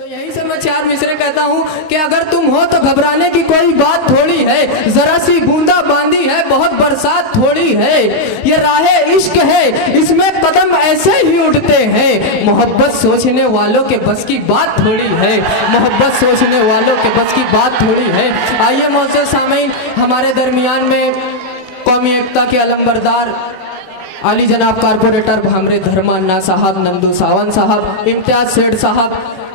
तो यहीं से मैं चार मिसरे कहता हूँ कि अगर तुम हो तो घबराने की कोई बात थोड़ी है, जरा सी बूंदा बांदी है, बहुत बरसात थोड़ी है। ये राहे इश्क है, इसमें कदम ऐसे ही उठते हैं। मोहब्बत सोचने वालों के बस की बात थोड़ी है, मोहब्बत सोचने वालों के बस की बात थोड़ी है। आइए मोअज़्ज़ज़ सामीन, हमारे दरमियान में कौमी एकता के अलंबरदार आली जनाब कारपोरेटर भामरे धर्मा अन्ना साहब, नंदू सावन साहब, इम्तियाज सेठ साहब,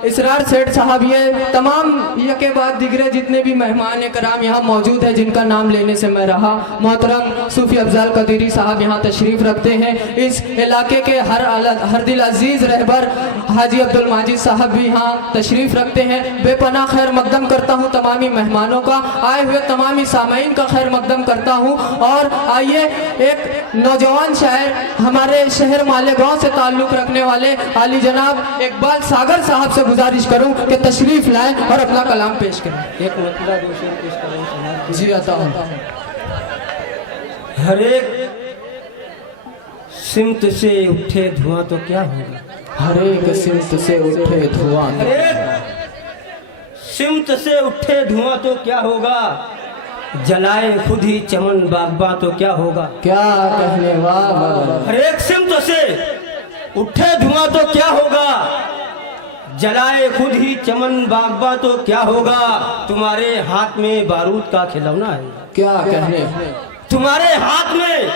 इसरार सेठ साहब, ये तमाम यके बाद दिगरे जितने भी मेहमान कराम यहाँ मौजूद है जिनका नाम लेने से मैं रहा। मोहतरम सूफी अफजाल कदीरी साहब यहाँ तशरीफ़ रखते हैं। इस इलाके के हर दिल अजीज़ रहबर हाजी अब्दुल माजिद साहब भी यहाँ तशरीफ़ रखते हैं। बेपनाह खैर मकदम करता हूँ तमामी मेहमानों का, आए हुए तमामी सामीन का खैर मकदम करता हूँ। और आइए एक नौजवान शायर हमारे शहर मालेगांव से ताल्लुक़ रखने वाले आली जनाब इकबाल सागर साहब से गुजारिश करूं कि तशरीफ लाएं और अपना कलाम पेश करें। एक मतलब पेश करें जी आता हूं। हर एक सिमत से उठे धुआं तो क्या होगा, हर एक सिमत से उठे धुआं, हर एक सिमत से उठे धुआं तो क्या होगा, जलाए खुद ही चमन बागबा तो क्या होगा। क्या कहने वाह। हर एक सिमत से उठे धुआं तो क्या होगा, जलाए खुद ही चमन बागबा तो क्या होगा। तुम्हारे हाथ में बारूद का खिलौना है, क्या कहने, तुम्हारे हाथ में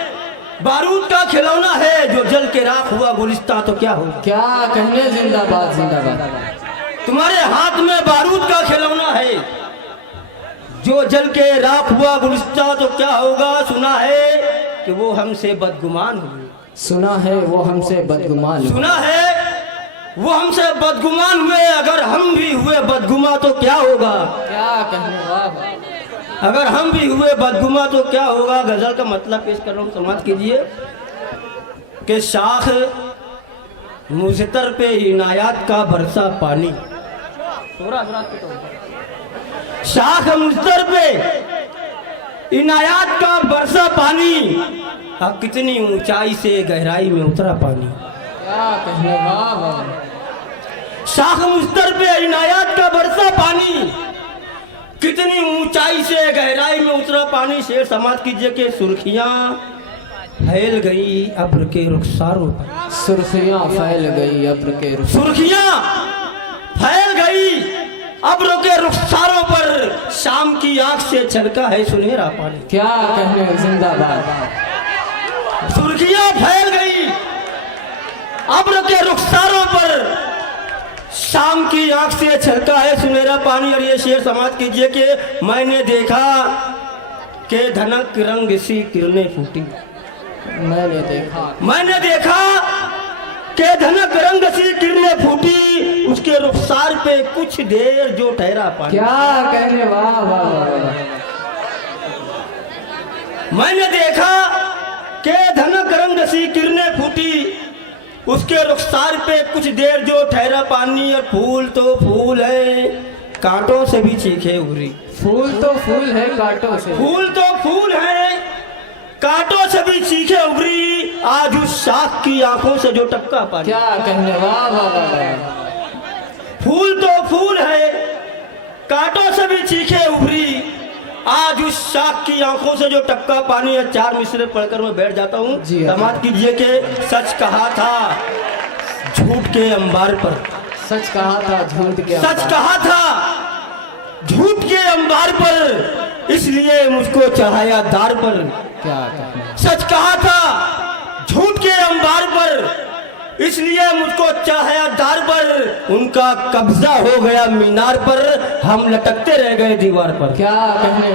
बारूद का खिलौना है, जो जल के राख हुआ गुलिस्ता तो क्या होगा। क्या कहने, जिंदाबाद जिंदाबाद। तुम्हारे हाथ में बारूद का खिलौना है, जो जल के राख हुआ गुलिस्ता तो क्या होगा। सुना है कि वो हमसे बदगुमान हुए, सुना है वो हमसे बदगुमान, सुना है वो हमसे बदगुमान हुए, अगर हम भी हुए बदगुमा तो क्या होगा। क्या कहने वाह। अगर हम भी हुए बदगुमा तो क्या होगा। गजल का मतलब पेश कर रहा हूँ, समाज कीजिए कि शाख मुझतर पे इनायत का बरसा पानी, शाख मुझतर पे इनायत का बरसा पानी, कितनी ऊंचाई से गहराई में उतरा पानी। क्या कहने वाह। शाख मुझतर पे इनायत का बरसा पानी, कितनी ऊंचाई से गहराई में उतरा पानी। शेर समाज कीजिए कि सुर्खियां फैल गई अब्र के रुखसारों पर, सुर्खियां फैल गई अब्र के, सुर्खियां फैल गई अब्र के रुखसारों पर, शाम की आंख से छलका है सुनहरा पानी। क्या कहने, जिंदाबाद। सुर्खियां फैल गई अब्र के रुखसारों पर, शाम की आंख से छलका है सुनहरा पानी। और ये शेर समाज कीजिए कि मैंने देखा कि धनक रंग सी किरणें फूटी, मैंने देखा कि धनक रंग सी किरणें फूटी, उसके रुखसार पे कुछ देर जो ठहरा पानी। क्या कहने वाह वाह। मैंने देखा कि धनक रंग सी किरणें फूटी, उसके रुखसार पे कुछ देर जो ठहरा पानी। और फूल तो फूल है कांटों से भी चीखे उभरी, फूल तो फूल है कांटों से, फूल तो फूल है कांटों से भी चीखे उभरी, आज उस शाख की आंखों से जो टपका पानी। क्या कहने वाह वाह। फूल तो फूल है कांटों से भी चीखे उभरी, आज उस शाख की आंखों से जो टपका पानी है। चार मिसरे पढ़कर मैं बैठ जाता हूँ। समाज कीजिए कि सच कहा था झूठ के अंबार पर, सच कहा था झूठ के, सच कहा था झूठ के अंबार पर, इसलिए मुझको चढ़ाया दार पर। क्या कहने, सच कहा था झूठ के अंबार पर, इसलिए मुझको चढ़ाया दार पर, उनका कब्जा हो गया मीनार पर, हम लटकते रह गए दीवार पर। क्या कहने।